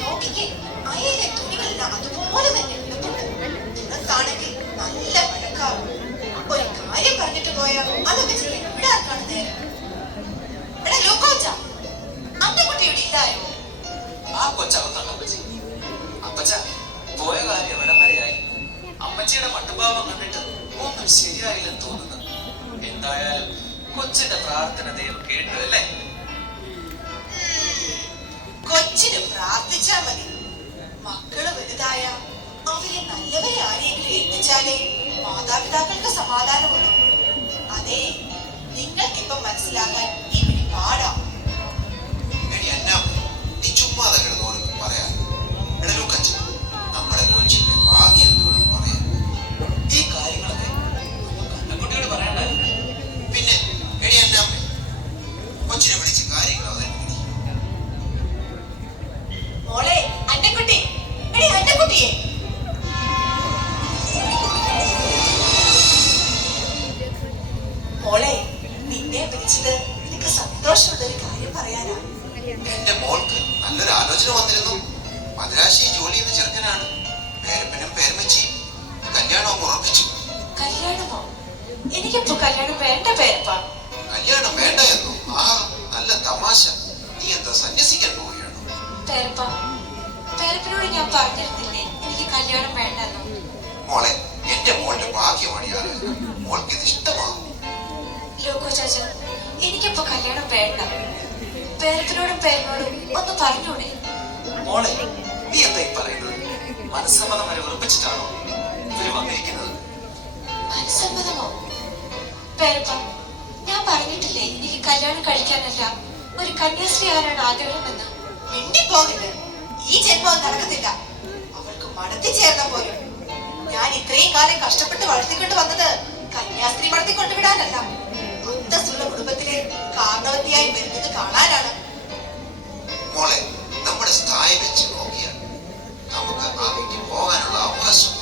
നോക്കിക്കേ, അയയിലെ തുണികളെല്ലാം അതുപോലെ തന്നെ എടുത്തുണ്ട്. പുറത്താണെങ്കിൽ നല്ല മഴക്കാവും. ഒരു കാര്യം പറഞ്ഞിട്ട് പോയാ അതൊക്കെ ചെയ്യാൻ ഇവിടെ ആർക്കാണ് നേരം? ഇവിടെ ലോക്കോച്ച അന്റെ കുട്ടി ഇവിടെ ഇല്ലായോ? ആ കൊച്ചകത്തുണ്ട് അപ്പച്ചി. അപ്പച്ച പോയ കാര്യം എവിടം വരെയായി? അമ്മച്ചിയുടെ മട്ടുഭാവം കണ്ടിട്ട് ഒന്നും ശരിയായില്ലെന്ന് തോന്നുന്നു. എന്തായാലും കൊച്ചിന്റെ പ്രാർത്ഥന ദൈവം കേട്ടു അല്ലേ? കൊച്ചിന് പ്രാർത്ഥിച്ചാ മതി. മക്കള് വലുതായ അവരെ നല്ലവരെ ആരെങ്കിലും എത്തിച്ചാലേ മാതാപിതാക്കൾക്ക് സമാധാനമുള്ളൂ. അതെ, നിങ്ങൾക്കിപ്പം മനസ്സിലാകാൻ ഇവിടെ പാടാം. ചുമ്മാതെ കിടന്നോരൊന്നും പറയാം. നമ്മുടെ കൊച്ചിന്റെ ഭാഗ്യം പറയാം. ഈ കാര്യങ്ങളൊക്കെ കണ്ണൻകുട്ടിയോട് പറയണ്ടായിരുന്നു. പിന്നെ എടി എന്റെ അമ്മ കൊച്ചിനെ വിളിച്ച് കാര്യങ്ങൾ അവതരിപ്പിക്കും. മോളെ അന്നക്കുട്ടി, എടി അന്നക്കുട്ടിയെ. മോളെ, നിന്നെ വിളിച്ചത് നിനക്ക് സന്തോഷമുള്ളൊരു കാര്യം പറയാനാ. എന്റെ മോൾക്ക് നല്ലൊരു ആലോചന വന്നിരുന്നു. മദ്രാശി ജോലി ചെയ്യുന്ന ചെറുക്കനാണ്. പേരപ്പനും പേരമ്മച്ചിയും കല്യാണവും ഉറപ്പിച്ചു. കല്യാണമോ? എനിക്കിപ്പോ കല്യാണം വേണ്ട പേരപ്പ. കല്യാണം വേണ്ട എന്നോ? ആ നല്ല തമാശ. നീ എന്താ സന്യസിക്കാൻ പോവുകയാണോ? പേരപ്പ, പേരപ്പനോട് ഞാൻ പറഞ്ഞിരുന്നില്ലേ എനിക്ക് കല്യാണം വേണ്ടെന്നോ? മോളെ, എന്റെ മോളുടെ ഭാഗ്യമാണ് ഈ ആലോചന. മോൾക്ക് ഇത് ഇഷ്ടമാകും. ലോക്കോ ചാച്ച, എനിക്കിപ്പോ കല്യാണം വേണ്ട. പേരപ്പനോടും പേരനോടും ഒന്ന് പറഞ്ഞൂടെ? മോളെ, നീ എന്താ ഈ പറയുന്നത്? മനസ്സമ്മതം വരെ ഉറപ്പിച്ചിട്ടാണോ ഇവര് വന്നിരിക്കുന്നത്? മനസ്സമ്മതമോ? പേരപ്പ, ഞാൻ പറഞ്ഞിട്ടില്ലേ എനിക്ക് കല്യാണം കഴിക്കാനല്ല ഒരു കന്യാസ്ത്രീ ആരാണ് ആഗ്രഹമെന്ന്. മിണ്ടിപ്പോകില്ല. ഈ ജന്മം നടക്കത്തില്ല. അവൾക്ക് മടത്തി ചേർന്ന പോലും. ഞാൻ ഇത്രയും കാലം കഷ്ടപ്പെട്ട് വളർത്തിക്കൊണ്ട് വന്നത് കന്യാസ്ത്രീ മടത്തി കൊണ്ടുവിടാനല്ല, അന്തസ്സുള്ള കുടുംബത്തിലെ കാരണവത്തിയായി വരുന്നത് കാണാനാണ്. മോളെ, നമ്മുടെ സ്ഥായി വെച്ച് നോക്കിയാൽ നമുക്ക് ആ വീട്ടിൽ പോകാനുള്ള അവകാശം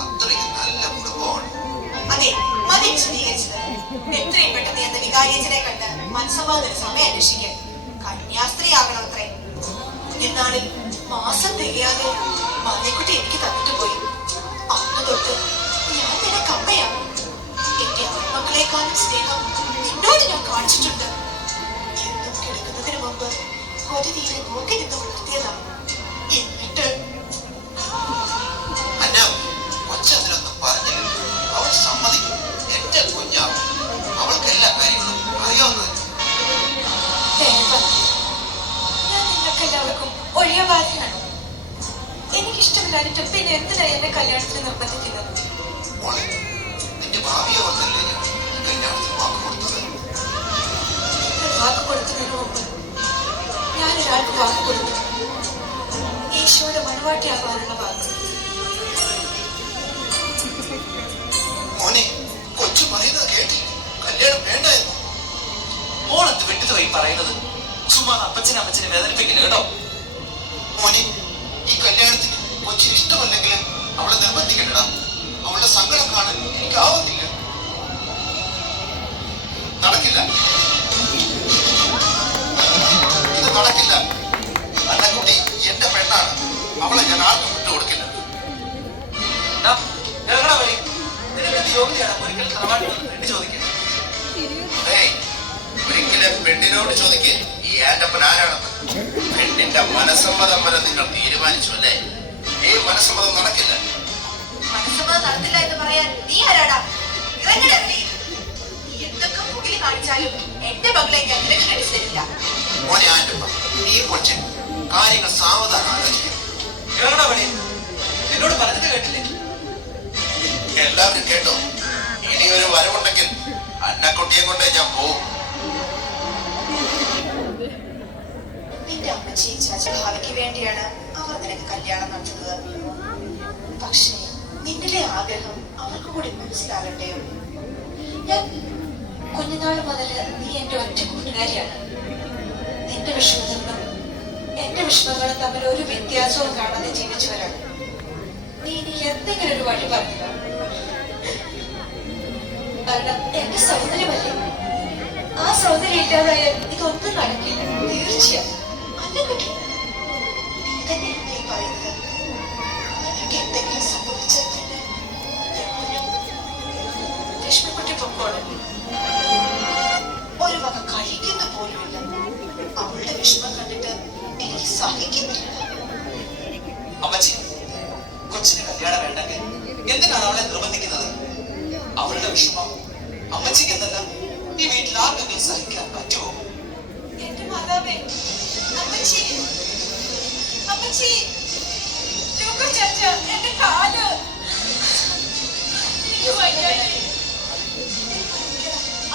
അത്രയ്ക്ക് നല്ല കുടുംബമാണ്. അതെ, മതി വിശദീകരിച്ചത്. എത്രയും പെട്ടെന്ന് എന്ന വികാരിയച്ഛനെ കണ്ട് മനസ്സമാധാന സമയം അന്വേഷിക്കാൻ. കന്യാസ്ത്രീ ആകണം അത്രേ. കുഞ്ഞിനാളിൽ മാസം തികയാതെ മഞ്ഞക്കുട്ടി എനിക്ക് തന്നിട്ട് പോയി. അന്ന് തൊട്ട് ഞാൻ നിനക്ക് അമ്മയാണ്. എന്റെ ആൺമക്കളെക്കാളും സ്നേഹം നിന്നോട് ഞാൻ കാണിച്ചിട്ടുണ്ട്. എന്നും കിടക്കുന്നതിന് മുമ്പ് ഒരു തീരെ നോക്കി നിന്ന് വളർത്തിയതാണ്. എന്നിട്ട് കൊച്ചതിനൊന്നും പറഞ്ഞില്ല. അവൾ സമ്മതിക്കും. എന്റെ കുഞ്ഞാവും. അവൾക്ക് എല്ലാ കാര്യങ്ങളും അറിയാവുന്നതല്ല. ഞാൻ നിങ്ങൾക്കെല്ലാവർക്കും ഒഴിയബാധയാണ്. എനിക്കിഷ്ടമില്ലാതിട്ട് പിന്നെ എന്തിനാ എന്നെ കല്യാണത്തിന് നിർബന്ധിക്കുന്നത്? മോളെ, നിന്റെ ഭാവിയെ ഓർത്തല്ലേ ഞാൻ കല്യാണത്തിന് വാക്ക് കൊടുത്തത്? വാക്ക് കൊടുക്കുന്നതിന് മുമ്പ് ഞാനൊരാൾക്ക് വാക്ക് കൊടുത്തു. ഈശോയുടെ മണവാട്ടിയാകാനുള്ള വാക്ക്. മോനെ, കൊച്ചു പറയുന്നത് കേട്ടില്ലേ? കല്യാണം വേണ്ട എന്ന്. മോളെന്ത് വിട്ടു പറയുന്നത്? ചുമ്മാ അപ്പച്ചനെ അമ്മച്ചനെ വേദനിപ്പിക്കില്ല കേട്ടോ. മോനെ, ഈ കല്യാണത്തിന് കൊച്ചിന് ഇഷ്ടമല്ലെങ്കിൽ അവളെ നിർബന്ധിക്കണ്ടടാ. അവളുടെ സങ്കടം കാണാൻ എനിക്കാവുന്നില്ല. നടക്കില്ല, ഇത് നടക്കില്ല. അന്നക്കുട്ടി എന്റെ പെണ്ണാണ്. അവളെ ഞാൻ ആർക്കും വിട്ടുകൊടുക്കില്ല. ഒരിക്കലെ പെണ്ണിനോട് ചോദിക്കേ ഈ ആന്റപ്പൻ ആരാണെന്ന്. പെണ്ണിന്റെ മനസ്സമ്മതം വരെ നിങ്ങൾ തീരുമാനിച്ചു അല്ലേ? ഈ മനസ്സമ്മതം നടക്കില്ല. മനസ്സമ്മതം നടത്തില്ല എന്ന് പറയാൻ നീ ആരാടാ? ഇറങ്ങടാ വെളിയിൽ. നീ എന്തൊക്കെ മുകിൽ കാണിച്ചാലും എന്റെ മകളെ ഞാൻ നിനക്ക് കഴിച്ചില്ല. മോനെ ആന്റപ്പ, നീ കൊച്ചു കാര്യങ്ങൾ സാവധാനം ആലോചിക്കും. എന്നോട് പറഞ്ഞത് കേട്ടില്ലേ? എല്ലാവരും കേട്ടോ? ഇനി ഒരു വരവുണ്ടെങ്കിൽ അന്നക്കുട്ടിയെ കൊണ്ടേ ഞാൻ പോവും. നിന്റെ അമ്മച്ചിയും ചാച്ച ഭാവിക്ക് വേണ്ടിയാണ് അവർ നിനക്ക് കല്യാണം നടത്തുന്നത്. പക്ഷേ നിന്നിലെ ആഗ്രഹം അവർക്ക് കൂടി മനസ്സിലാകട്ടെ. ഞാൻ കുഞ്ഞുനാൾ മുതൽ നീ എന്റെ ഒറ്റ കൂട്ടുകാരിയാണ്. നിന്റെ വിഷമങ്ങളും എന്റെ വിഷമങ്ങളും തമ്മിൽ ഒരു വ്യത്യാസവും കാണാതെ ജീവിച്ചവരാണ്. നീ എനിക്ക് എന്തെങ്കിലും ഒരു വഴി പറഞ്ഞില്ല. കാരണം എന്റെ സൗന്ദര്യമല്ലേ. ആ സൗന്ദര്യം ഇല്ലാതായാൽ ഇതൊന്നും നടക്കില്ല. തീർച്ചയായും വിഷമം കണ്ടിട്ട് എനിക്ക് സഹിക്കുന്നില്ല. അമ്മച്ചി, കൊച്ചിന് കല്യാണം വേണ്ടെങ്കിൽ എന്തിനാണ് അവളെ നിർബന്ധിക്കുന്നത്? അവളുടെ വിഷമം അമ്മച്ചിക്ക് എന്നല്ല ഈ വീട്ടിൽ ആർക്കെങ്കിലും സഹിക്കാൻ പറ്റുമോ? എന്റെ മാതാവേ, അമ്മച്ചി, അമ്മച്ചി, ലുക്കു ചാച്ച, എന്റെ കാല്, എനിക്ക് വയ്യായി.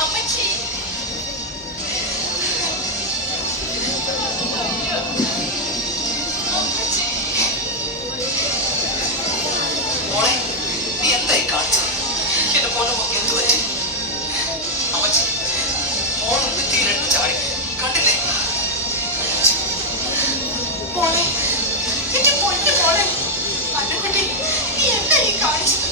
അമ്മച്ചി, അമ്മച്ചി. മോളെ, നീ എന്തായി കാണിച്ചത്? എന്റെ മോനെ നോക്കി എന്ത് പറ്റി? അമ്മച്ചി, മോളും ഭിത്തിയിലെടുത്ത് ചാടി കണ്ടില്ലേ? അമ്മച്ചി, മോളെ, എന്റെ പൊന്നു മോളെ, അന്നക്കുട്ടി, നീ എന്താ ഈ കാണിച്ചത്?